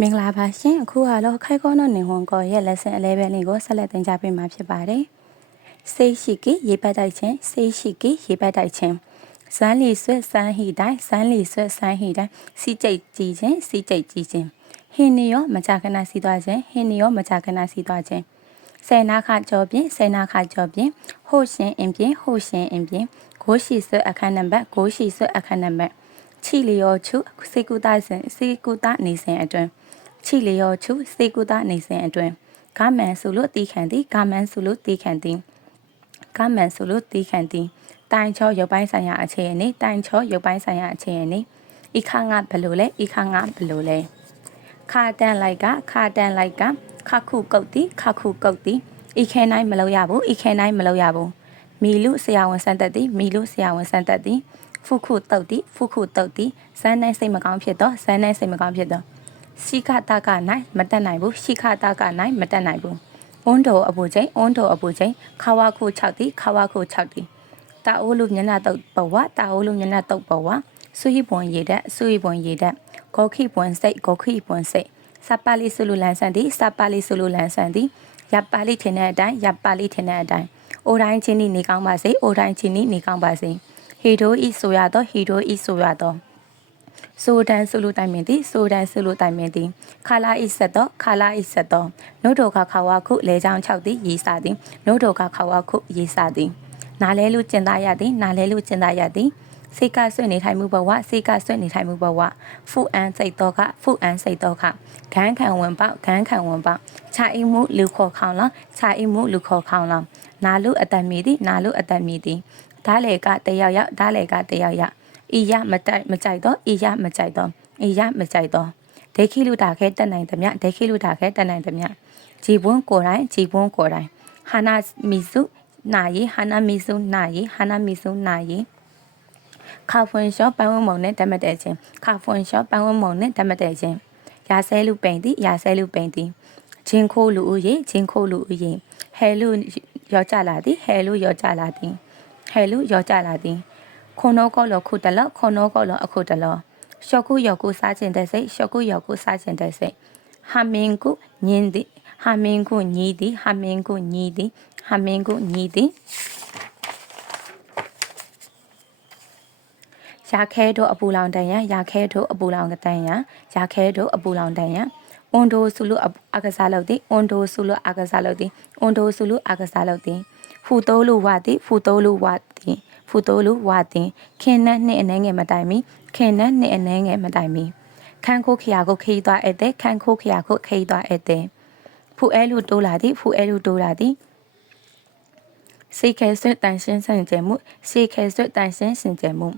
မင်္ဂလာပါရှင်အခုကတော့ခိုင်ကောနော်နေဟွန်ကောရဲ့ lesson 11လေးကိုဆက်လက်သင်ကြားပေးမှာဖြစ်ပါတယ်စိတ်ရှိကိရေပတ်တိုက်ခြင်းစိတ်ရှိကိရေပတ်တိုက်ခြင်းဇန်းလီဆွဲဇန်းဟီတိုင်းဇန်းလီဆွဲဇန်းဟီတိုင်းစီကြိတ်ကြည်ခြင်းစီကြိတ်ကြည်ခြင်းဟင်းနီရောမကြခဏစီသွားခြင်းဟင်းနီရောမကြခဏစီသွားခြင်းဆယ်နာခကြောပြင်ဆယ်နာခကြောပြင်ဟိုရှင်အင်ပြင်ဟိုရှင်အင်ပြင်ဂိုးရှိဆွဲအခန်းနံပါတ်ဂိုးရှိဆွဲအခန်းနံပါတ်ချီလျောချုစေကူတာစဉ်စေကူတာနေစဉ်အတွင်း ချီလျောချုစေကူတာနေစဉ်အတွင်းဂမန်ဆိုလို့တီးခံသည်ဂမန်ဆိုလို့တီးခံသည်ဂမန်ဆိုလို့တီးခံသည်တိုင်ချောရုပ်ပိုင်းဆိုင်ရာအခြေအနေတိုင်ချောရုပ်ပိုင်းဆိုင်ရာအခြေအနေဤခါငါဘယ်လိုလဲဤခါငါဘယ်လိုလဲခါတန်လိုက်ကခါတန်လိုက်ကခခုကုတ်တီခခုကုတ်တီဤခဲနိုင်မလုပ်ရဘူးဤခဲနိုင်မလုပ်ရဘူးမီလူဆရာဝန်ဆန်းသက်သည်မီလူဆရာဝန်ဆန်းသက်သည်ဖုခုတုတ်တီဖုခုတုတ်တီဇန်းနိုင်စိတ်မကောင်းဖြစ်တော့ဇန်းနိုင်စိတ်မကောင်းဖြစ်တော့ ရှိခတာကနိုင်မတက်နိုင်ဘူးရှိခတာကနိုင်မတက်နိုင်ဘူးအွန်းတော်အပူချိန်အွန်းတော်အပူချိန်ခါဝခု6တီခါဝခု6တီတာအိုးလူမျက်နှာတုတ်ဘဝတာအိုးလူမျက်နှာတုတ်ဘဝဆွေပွန်ရည်တဲ့ဆွေပွန်ရည်တဲ့ဂေါခိပွန်စိတ်ဂေါခိပွန်စိတ်စပါလီဆူလူလန်ဆန်တီစပါလီဆူလူလန်ဆန်တီရပ်ပါလိထင်တဲ့အတိုင်းရပ်ပါလိထင်တဲ့အတိုင်းအိုတိုင်းချင်းနေကောင်းပါစေအိုတိုင်းချင်းနေကောင်းပါစေဟီဒိုဤဆိုရတော့ဟီဒိုဤဆိုရတော့ ဆိုဒန်ဆိုလိုတိုင်မင်သည်ဆိုဒန်ဆိုလိုတိုင်မင်သည်ခါလာဤဆက်တော့ခါလာဤဆက်တော့နှုတ်တော်ခခဝါခုလေချောင်း6သည်ရေးစာသည်နှုတ်တော်ခခဝါခုရေးစာသည်နာလဲလူကျင်သားရသည်နာလဲလူကျင်သားရသည်စိတ်ကဆွနေထိုင်မှုဘဝစိတ်ကဆွနေထိုင်မှုဘဝဖူအန်စိတ်တော့ကဖူအန်စိတ်တော့ခခန်းခံဝင်ပေါခန်းခံဝင်ပေါခြာအိမှုလူခေါ်ခေါင်လားခြာအိမှုလူခေါ်ခေါင်လားနာလူအတန်မီသည်နာလူအတန်မီသည်ဓားလေကတယောက်ယောက်ဓားလေကတယောက်ယောက် ဤရမတိုက်မကြိုက်တော့ဤရမကြိုက်တော့ဤရမကြိုက်တော့ဒေခိလူတာခဲတက်နိုင်သမျှဒေခိလူတာခဲတက်နိုင်သမျှဂျီဘွန်းကိုယ်တိုင်ဂျီဘွန်းကိုယ်တိုင်ဟာနာမီစုနာယီဟာနာမီစုနာယီဟာနာမီစုနာယီခါဖွန်ရှော့ပန်းဝမုံနဲ့ဓမ္မတဲ့ခြင်းခါဖွန်ရှော့ပန်းဝမုံနဲ့ဓမ္မတဲ့ခြင်းရာဆဲလူပိန်သည်ရာဆဲလူပိန်သည်ချင်းခိုးလူဦးရေချင်းခိုးလူဦးရေဟဲလူရောကြလာသည်ဟဲလူရောကြလာသည်ဟဲလူရောကြလာသည် ခွန်နောကောလခုတလခွန်နောကောလအခုတလရှော့ကုယောကုစားခြင်းတဲ့စိတ်ရှော့ကုယောကုစားခြင်းတဲ့စိတ်ဟာမင်းကုညင်းသည်ဟာမင်းကုညီးသည်ဟာမင်းကုညီးသည်ဟာမင်းကုညီးသည်ရာခဲတို့အပူလောင်တန်ရရာခဲတို့အပူလောင်တန်ရရာခဲတို့အပူလောင်တန်ရအွန်ဒိုဆုလူအကစားလုပ်သည်အွန်ဒိုဆုလူအကစားလုပ်သည်အွန်ဒိုဆုလူအကစားလုပ်သည်ဖူတိုးလူဝသည်ဖူတိုးလူဝသည် ဖူတိုးလူဝသည်ခင်နဲ့နှစ်အနှဲငယ်မတိုင်မီခင်နဲ့နှစ်အနှဲငယ်မတိုင်မီခန်းခိုးခရာကိုခေးသွားဧည့်သည်ခန်းခိုးခရာကိုခေးသွားဧည့်သည်ဖူအဲလူတိုးလာသည်ဖူအဲလူတိုးလာသည်စေခဲဆွတ်တန်ရှင်းစင်ကြမှုစေခဲဆွတ်တန်ရှင်းစင်ကြမှု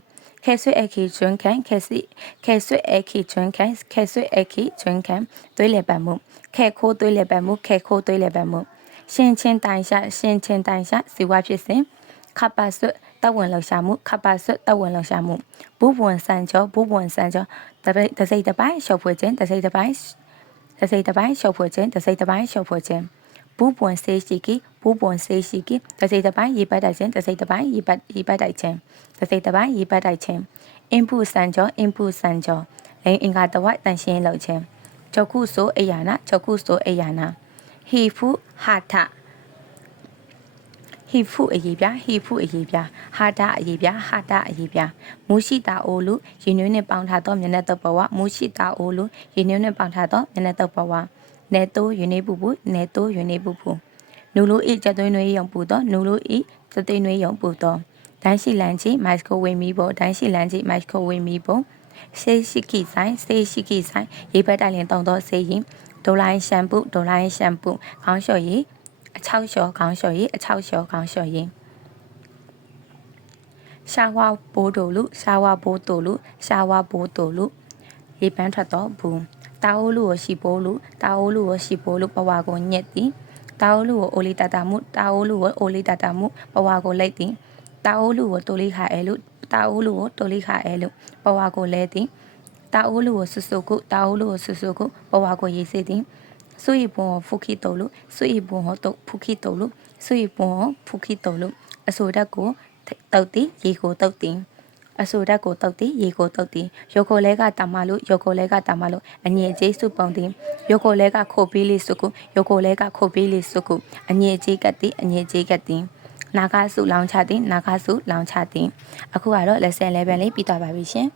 ခဲဆွဲအခီကျွန်းခံခဲစီခဲဆွဲအခီကျွန်းခံခဲဆွဲအခီကျွန်းခံသွေးလေပတ်မှုခဲခိုးသွေးလေပတ်မှုခဲခိုးသွေးလေပတ်မှုရှင်ချင်းတိုင်ရှာရှင်ချင်းတိုင်ရှာဇီဝဖြစ်စဉ်ခပ်ပါဆွတ ဝင်လောက်ရှာမှုခပ်ပါဆွတဝင်လောက်ရှာမှုဘူးပွန်ဆန်ကျော်ဘူးပွန်ဆန်ကျော်တပိတစိတ်တပိုင်းရှော့ဖွေခြင်းတစိတ်တပိုင်းတစိတ်တပိုင်းရှော့ဖွေခြင်းတစိတ်တပိုင်းရှော့ဖွေခြင်းဘူးပွန်ဆေးရှိကီဘူးပွန်ဆေးရှိကီတစိတ်တပိုင်းရေပတ်တိုက်ခြင်းတစိတ်တပိုင်းရေပတ်ရေပတ်တိုက်ခြင်းတစိတ်တပိုင်းရေပတ်တိုက်ခြင်း input စံကျော် input စံကျော်လိန်အင်္ဂါတဝိုက်တန်ရှင်းလုပ်ခြင်းချုပ်ခုဆိုအယာနာချုပ်ခုဆိုအယာနာဟီဖုဟာထ ဟီဖုအရေးပြဟီဖုအရေးပြဟာတာအရေးပြဟာတာအရေးပြမူရှိတာအိုလူရင်းနှွေးနဲ့ပေါင်းထားသောမျက်နှာတုပ်ဘဝမူရှိတာအိုလူရင်းနှွေးနဲ့ပေါင်းထားသောမျက်နှာတုပ်ဘဝနေတိုးယူနေပူပူနေတိုးယူနေပူပူနူလိုဤကြသွင်းနွေးရုံပူတော့နူလိုဤသသိနွေးရုံပူတော့ဒိုင်းရှိလန်ကြီးမိုက်ခရိုဝေးမီပေါ်ဒိုင်းရှိလန်ကြီးမိုက်ခရိုဝေးမီပေါ်ဆေးရှိကိဆိုင်ဆေးရှိကိဆိုင်ရေဘက်တိုင်လင်တုံတော့ဆေးရင်ဒေါ်လိုင်းရှမ်ပူဒေါ်လိုင်းရှမ်ပူခေါင်းလျှော်ရည် အချောက်လျှော်ခေါင်းလျှော်ရည်အချောက်လျှော်ခေါင်းလျှော်ရည်ရှာဝါဘိုးတို့လူရှာဝါဘိုးတို့လူရှာဝါဘိုးတို့လူရေပန်းထွက်တော့ဘူးတာအိုးလူကိုရှိပိုးလူတာအိုးလူကိုရှိပိုးလူပဝါကိုညက်သည်တာအိုးလူကိုအိုလီတတာမှုတာအိုးလူကိုအိုလီတတာမှုပဝါကိုလိုက်သည်တာအိုးလူကိုတိုလီခါအဲလူတာအိုးလူကိုတိုလီခါအဲလူပဝါကိုလဲသည်တာအိုးလူကိုဆူဆူကုတာအိုးလူကိုဆူဆူကုပဝါကိုရေးစေသည် စွေဘွန်ဖုခိတုလူစွေဘွန်ဟောတုဖုခိတုလူစွေဘွန်ဖုခိတုလူအဆိုဓာတ်ကိုတုတ်သည်ရေကိုတုတ်သည်အဆိုတက်ကိုတုတ်သည်ရေကိုတုတ်သည်ရုပ်ကိုလဲကတမလို့ရုပ်ကိုလဲကတမလို့အငြိအကျေးစုပုံသည်ရုပ်ကိုလဲကခိုပီးလေးစုကုရုပ်ကိုလဲကခိုပီးလေးစုကုအငြိအကျေးကသည်အငြိအကျေးကသည်နာဂစုလောင်ချသည်နာဂစုလောင်ချသည်အခုကတော့ lesson 11လေးပြီးသွားပါပြီရှင်